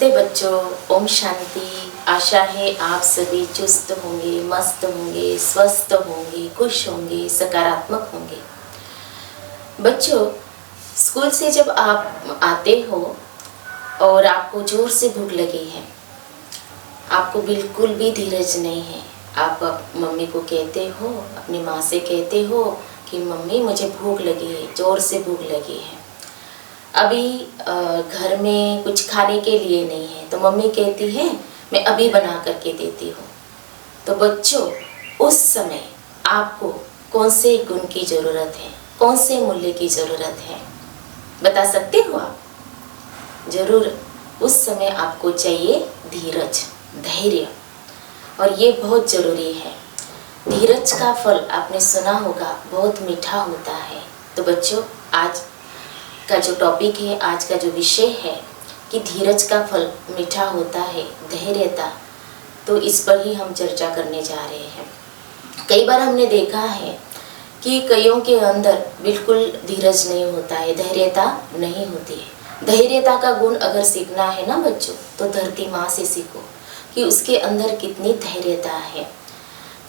नमस्ते बच्चों, ओम शांति। आशा है आप सभी चुस्त होंगे, मस्त होंगे, स्वस्थ होंगे, खुश होंगे, सकारात्मक होंगे। बच्चों, स्कूल से जब आप आते हो और आपको जोर से भूख लगी है, आपको बिल्कुल भी धीरज नहीं है। आप मम्मी को कहते हो, अपनी माँ से कहते हो कि मम्मी मुझे भूख लगी है, जोर से भूख लगी है। अभी घर में कुछ खाने के लिए नहीं है, तो मम्मी कहती है मैं अभी बना करके देती हूँ। तो बच्चों, उस समय आपको कौन से गुण की ज़रूरत है, कौन से मूल्य की ज़रूरत है, बता सकते हो आप? ज़रूर उस समय आपको चाहिए धीरज, धैर्य, और ये बहुत ज़रूरी है। धीरज का फल आपने सुना होगा, बहुत मीठा होता है। तो बच्चों, आज का जो टॉपिक है, आज का जो विषय है कि धीरज का फल मीठा होता है, धैर्यता, तो इस पर ही हम चर्चा करने जा रहे हैं। कई बार हमने देखा है कि कईयों के अंदर बिल्कुल धीरज नहीं होता है, धैर्यता नहीं होती है। धैर्यता का गुण अगर सीखना है ना बच्चों, तो धरती माँ से सीखो कि उसके अंदर कितनी धैर्यता है।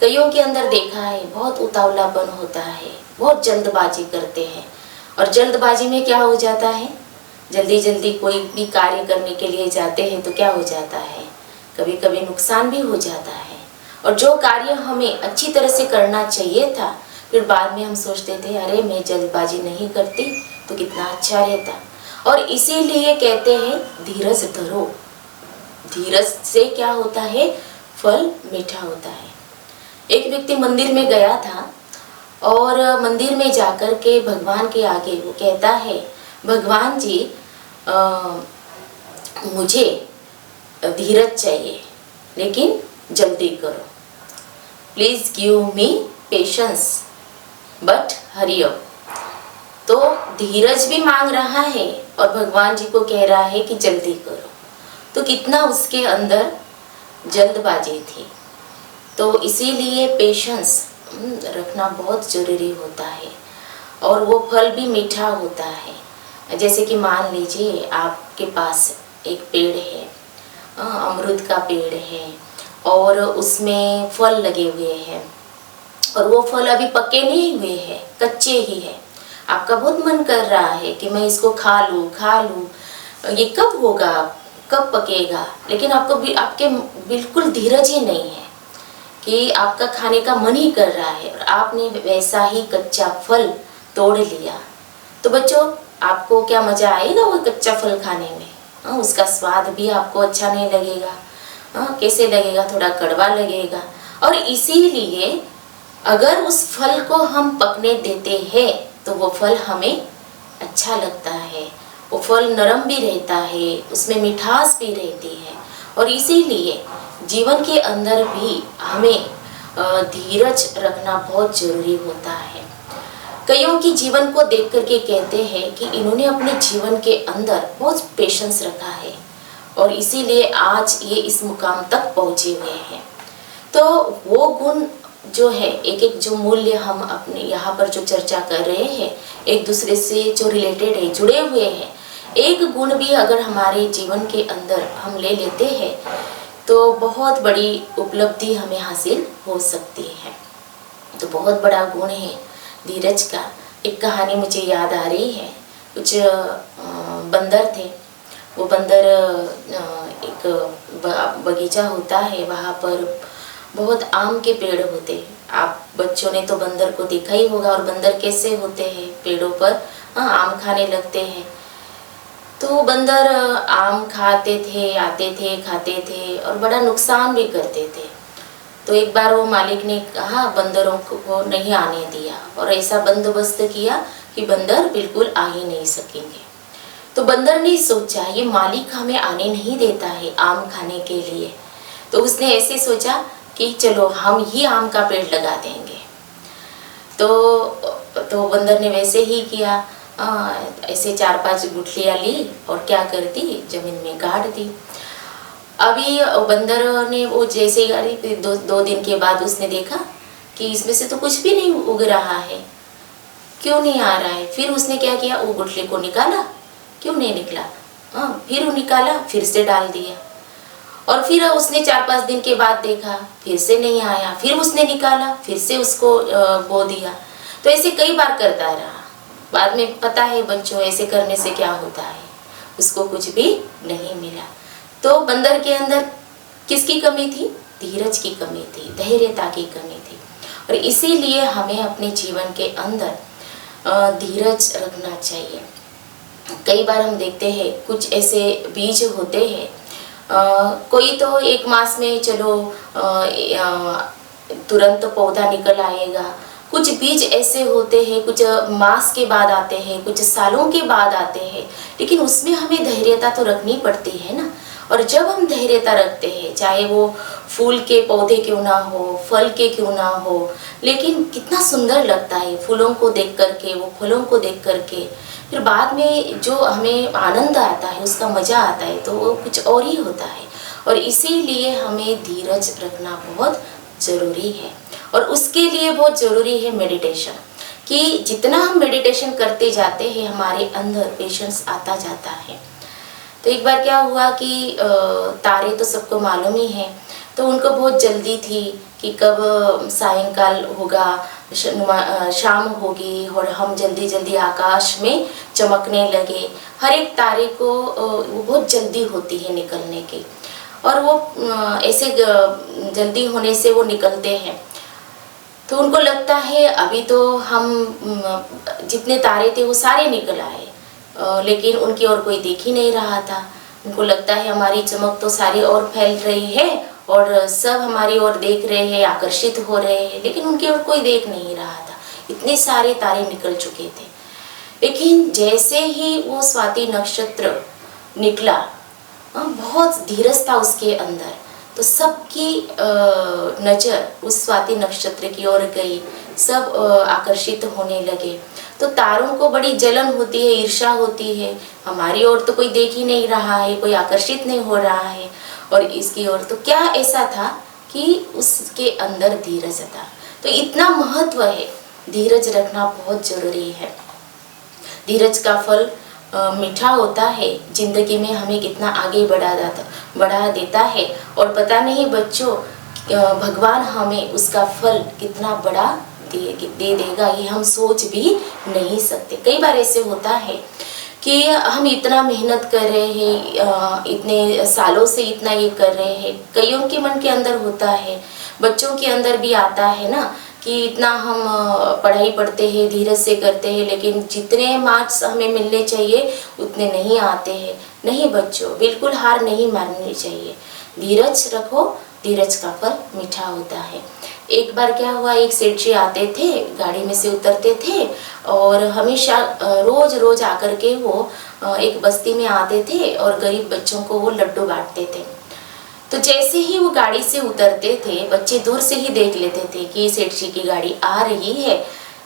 कईयों के अंदर देखा है बहुत उतावलापन होता है, बहुत जल्दबाजी करते हैं, और जल्दबाजी में क्या हो जाता है, जल्दी जल्दी कोई भी कार्य करने के लिए जाते हैं तो क्या हो जाता है, कभी कभी नुकसान भी हो जाता है। और जो कार्य हमें अच्छी तरह से करना चाहिए था, फिर बाद में हम सोचते थे अरे मैं जल्दबाजी नहीं करती तो कितना अच्छा रहता। और इसीलिए कहते हैं धीरज धरो। धीरज से क्या होता है, फल मीठा होता है। एक व्यक्ति मंदिर में गया था और मंदिर में जाकर के भगवान के आगे वो कहता है, भगवान जी मुझे धीरज चाहिए, लेकिन जल्दी करो, please give me patience but hurry up. तो धीरज भी मांग रहा है और भगवान जी को कह रहा है कि जल्दी करो। तो कितना उसके अंदर जल्दबाजी थी। तो इसीलिए पेशेंस रखना बहुत ज़रूरी होता है, और वो फल भी मीठा होता है। जैसे कि मान लीजिए आपके पास एक पेड़ है, अमरूद का पेड़ है, और उसमें फल लगे हुए हैं, और वो फल अभी पके नहीं हुए हैं, कच्चे ही है। आपका बहुत मन कर रहा है कि मैं इसको खा लूँ, ये कब होगा, कब पकेगा, लेकिन आपके बिल्कुल धीरज ही नहीं है कि आपका खाने का मन ही कर रहा है, और आपने वैसा ही कच्चा फल तोड़ लिया। तो बच्चों, आपको क्या मज़ा आएगा वो कच्चा फल खाने में? उसका स्वाद भी आपको अच्छा नहीं लगेगा। कैसे लगेगा, थोड़ा कड़वा लगेगा। और इसीलिए अगर उस फल को हम पकने देते हैं तो वो फल हमें अच्छा लगता है, वो फल नरम भी रहता है, उसमें मिठास भी रहती है। और इसीलिए जीवन के अंदर भी हमें धीरज रखना बहुत ज़रूरी होता है। कईयों की जीवन को देख करके कहते हैं कि इन्होंने अपने जीवन के अंदर बहुत पेशेंस रखा है, और इसीलिए आज ये इस मुकाम तक पहुँचे हुए हैं। तो वो गुण जो है, एक एक जो मूल्य हम अपने यहाँ पर जो चर्चा कर रहे हैं, एक दूसरे से जो रिलेटेड है, जुड़े हुए हैं, एक गुण भी अगर हमारे जीवन के अंदर हम ले लेते हैं तो बहुत बड़ी उपलब्धि हमें हासिल हो सकती है। तो बहुत बड़ा गुण है धीरज का। एक कहानी मुझे याद आ रही है। कुछ बंदर थे। वो बंदर, एक बगीचा होता है, वहाँ पर बहुत आम के पेड़ होते हैं। आप बच्चों ने तो बंदर को देखा ही होगा। और बंदर कैसे होते हैं, पेड़ों पर आम खाने लगते हैं। तो बंदर आम खाते थे, आते थे, खाते थे, और बड़ा नुकसान भी करते थे। तो एक बार वो मालिक ने कहा, बंदरों को नहीं आने दिया, और ऐसा बंदोबस्त किया कि बंदर बिल्कुल आ ही नहीं सकेंगे। तो बंदर ने सोचा ये मालिक हमें आने नहीं देता है आम खाने के लिए, तो उसने ऐसे सोचा कि चलो हम ही आम का पेड़ लगा देंगे। तो बंदर ने वैसे ही किया। ऐसे 4-5 गुठलियाँ ली और क्या कर दी, जमीन में गाड़ दी। अभी बंदर ने वो जैसे ही गाड़ी, दो दिन के बाद उसने देखा कि इसमें से तो कुछ भी नहीं उग रहा है, क्यों नहीं आ रहा है। फिर उसने क्या किया, वो गुठली को निकाला, क्यों नहीं निकला। फिर वो निकाला, फिर से डाल दिया, और फिर उसने 4-5 दिन के बाद देखा, फिर से नहीं आया, फिर उसने निकाला, फिर से उसको बो दिया। तो ऐसे कई बार करता रहा। बाद में पता है बच्चों, ऐसे करने से क्या होता है, उसको कुछ भी नहीं मिला। तो बंदर के अंदर किसकी कमी थी? धीरज की कमी थी, धैर्यता की कमी थी। और इसीलिए हमें अपने जीवन के अंदर धीरज रखना चाहिए। कई बार हम देखते हैं कुछ ऐसे बीज होते हैं, कोई तो 1 मास में चलो तुरंत पौधा निकल आएगा। कुछ बीज ऐसे होते हैं, कुछ मास के बाद आते हैं, कुछ सालों के बाद आते हैं, लेकिन उसमें हमें धैर्यता तो रखनी पड़ती है ना। और जब हम धैर्यता रखते हैं, चाहे वो फूल के पौधे क्यों ना हो, फल के क्यों ना हो, लेकिन कितना सुंदर लगता है फूलों को देख करके, वो फलों को देख करके। फिर बाद में जो हमें आनंद आता है, उसका मज़ा आता है, तो वो कुछ और ही होता है। और इसीलिए हमें धीरज रखना बहुत ज़रूरी है। और उसके लिए बहुत ज़रूरी है मेडिटेशन, कि जितना हम मेडिटेशन करते जाते हैं, हमारे अंदर पेशेंस आता जाता है। तो एक बार क्या हुआ कि तारे तो सबको मालूम ही है, तो उनको बहुत जल्दी थी कि कब सायंकाल होगा, शाम होगी और हम जल्दी जल्दी आकाश में चमकने लगे। हर एक तारे को वो बहुत जल्दी होती है निकलने की, और वो ऐसे जल्दी होने से वो निकलते हैं। तो उनको लगता है अभी तो हम जितने तारे थे वो सारे निकल आए, लेकिन उनकी ओर कोई देख ही नहीं रहा था। उनको लगता है हमारी चमक तो सारी ओर फैल रही है और सब हमारी ओर देख रहे हैं, आकर्षित हो रहे हैं, लेकिन उनकी ओर कोई देख नहीं रहा था। इतने सारे तारे निकल चुके थे। लेकिन जैसे ही वो स्वाति नक्षत्र निकला, बहुत धीरज था उसके अंदर, तो सबकी नज़र उस स्वाति नक्षत्र की ओर गई, सब आकर्षित होने लगे। तो तारों को बड़ी जलन होती है, ईर्ष्या होती है, हमारी ओर तो कोई देख ही नहीं रहा है, कोई आकर्षित नहीं हो रहा है, और इसकी ओर तो क्या ऐसा था कि उसके अंदर धीरज था। तो इतना महत्व है, धीरज रखना बहुत ज़रूरी है। धीरज का फल मीठा होता है, जिंदगी में हमें कितना आगे बढ़ा देता है। और पता नहीं बच्चों, भगवान हमें उसका फल कितना बड़ा दे देगा, ये हम सोच भी नहीं सकते। कई बार ऐसे होता है कि हम इतना मेहनत कर रहे हैं, इतने सालों से इतना ये कर रहे हैं, कईयों के मन के अंदर होता है, बच्चों के अंदर भी आता है ना, कि इतना हम पढ़ाई पढ़ते हैं, धीरज से करते हैं, लेकिन जितने मार्क्स हमें मिलने चाहिए उतने नहीं आते हैं। नहीं बच्चों, बिल्कुल हार नहीं माननी चाहिए, धीरज रखो, धीरज का फल मीठा होता है। एक बार क्या हुआ, एक सेठ जी आते थे, गाड़ी में से उतरते थे, और हमेशा रोज रोज आकर के वो एक बस्ती में आते थे और गरीब बच्चों को वो लड्डू बांटते थे। तो जैसे ही वो गाड़ी से उतरते थे, बच्चे दूर से ही देख लेते थे कि सेठ जी की गाड़ी आ रही है,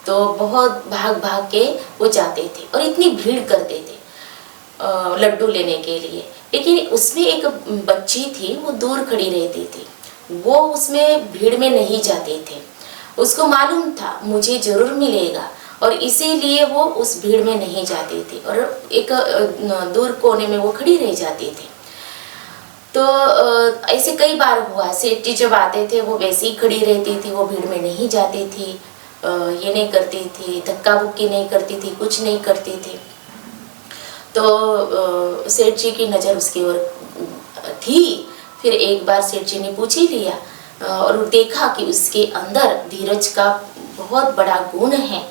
तो बहुत भाग भाग के वो जाते थे और इतनी भीड़ करते थे लड्डू लेने के लिए। लेकिन उसमें एक बच्ची थी, वो दूर खड़ी रहती थी, वो उसमें भीड़ में नहीं जाते थे। उसको मालूम था मुझे जरूर मिलेगा, और इसीलिए वो उस भीड़ में नहीं जाती थी और एक दूर कोने में वो खड़ी रह जाती थी। तो ऐसे कई बार हुआ, सेठ जी जब आते थे वो वैसे ही खड़ी रहती थी, वो भीड़ में नहीं जाती थी, ये नहीं करती थी, धक्का बुक्की नहीं करती थी, कुछ नहीं करती थी। तो सेठ जी की नज़र उसकी ओर थी। फिर एक बार सेठ जी ने पूछ ही लिया और देखा कि उसके अंदर धीरज का बहुत बड़ा गुण है,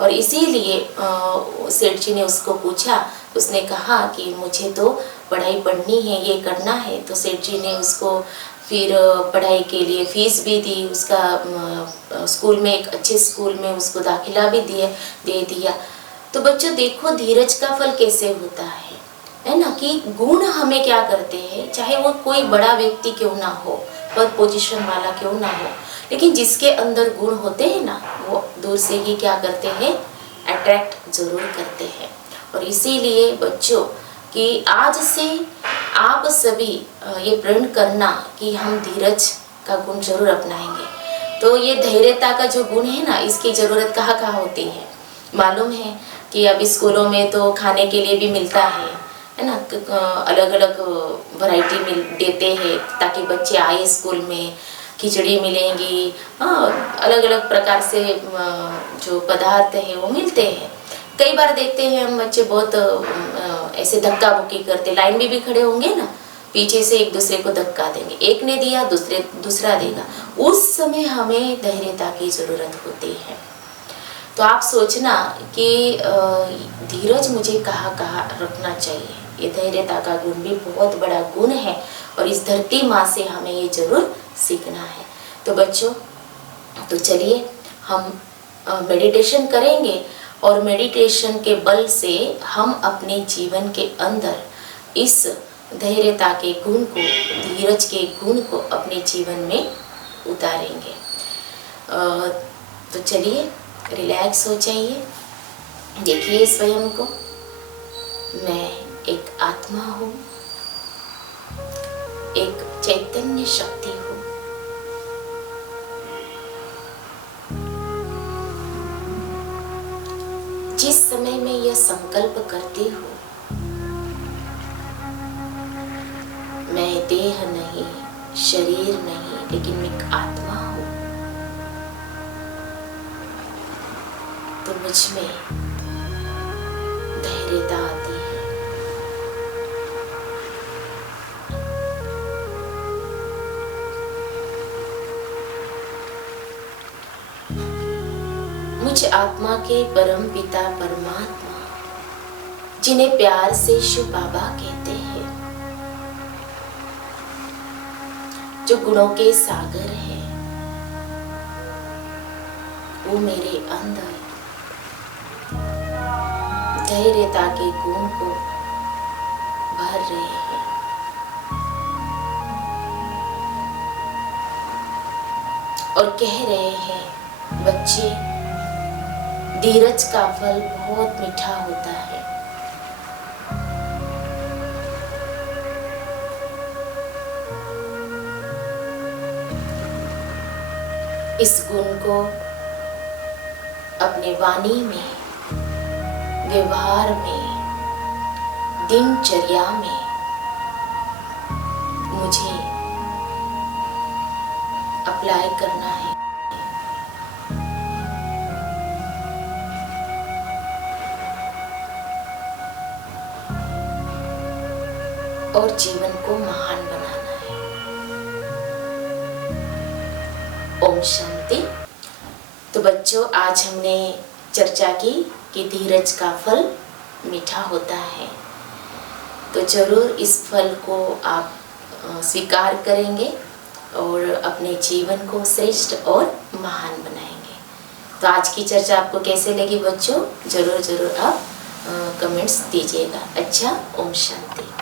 और इसीलिए सेठ जी ने उसको पूछा। उसने कहा कि मुझे तो पढ़ाई पढ़नी है, ये करना है। तो सेठ जी ने उसको फिर पढ़ाई के लिए फीस भी दी, उसका स्कूल में, एक अच्छे स्कूल में उसको दाखिला भी दे दिया। तो बच्चों देखो धीरज का फल कैसे होता है ना, कि गुण हमें क्या करते हैं, चाहे वो कोई बड़ा व्यक्ति क्यों ना हो, पद पोजीशन वाला क्यों ना हो, लेकिन जिसके अंदर गुण होते हैं ना, वो दूर से ही क्या करते हैं, अट्रैक्ट जरूर करते हैं। और इसीलिए बच्चों कि आज से आप सभी ये प्रण करना कि हम धीरज का गुण जरूर अपनाएंगे। तो ये धैर्यता का जो गुण है ना, इसकी ज़रूरत कहाँ कहाँ होती है मालूम है कि अब स्कूलों में तो खाने के लिए भी मिलता है, है ना, अलग अलग वैरायटी मिल देते हैं ताकि बच्चे आए स्कूल में, खिचड़ी मिलेंगी, हाँ अलग अलग प्रकार से जो पदार्थ है वो मिलते हैं। कई बार देखते हैं हम बच्चे बहुत ऐसे धक्का मुक्की करते, लाइन में भी खड़े होंगे ना, पीछे से एक दूसरे को धक्का देंगे, एक ने दिया दूसरा देगा। उस समय हमें धैर्यता की ज़रूरत होती है। तो आप सोचना कि धीरज मुझे कहाँ कहाँ रखना चाहिए। ये धैर्यता का गुण भी बहुत बड़ा गुण है और इस धरती माँ से हमें ये जरूर सीखना है। तो बच्चों, तो चलिए हम मेडिटेशन करेंगे और मेडिटेशन के बल से हम अपने जीवन के अंदर इस धैर्यता के गुण को, धीरज के गुण को अपने जीवन में उतारेंगे। तो चलिए रिलैक्स हो जाइए। देखिए स्वयं को, मैं एक आत्मा हूँ, एक चैतन्य शक्ति हूँ। जिस समय मैं यह संकल्प करती हूँ, मैं देह नहीं, शरीर नहीं, लेकिन मैं एक आत्मा हूँ, तो मुझ में धैर्यता आती है। मुझ आत्मा के परम पिता परमात्मा, जिन्हें प्यार से शिव बाबा कहते हैं, जो गुणों के सागर हैं, वो मेरे अंदर धैर्यता के गुण को भर रहे हैं। और कह रहे हैं, बच्चे, धीरज का फल बहुत मीठा होता है। इस गुण को अपने वाणी में, व्यवहार में, दिनचर्या में मुझे अप्लाई करना है। और जीवन को महान बनाना है। ओम शांति। तो बच्चों, आज हमने चर्चा की कि धीरज का फल मीठा होता है। तो जरूर इस फल को आप स्वीकार करेंगे और अपने जीवन को श्रेष्ठ और महान बनाएंगे। तो आज की चर्चा आपको कैसे लगी बच्चों? जरूर आप कमेंट्स दीजिएगा। अच्छा, ओम शांति।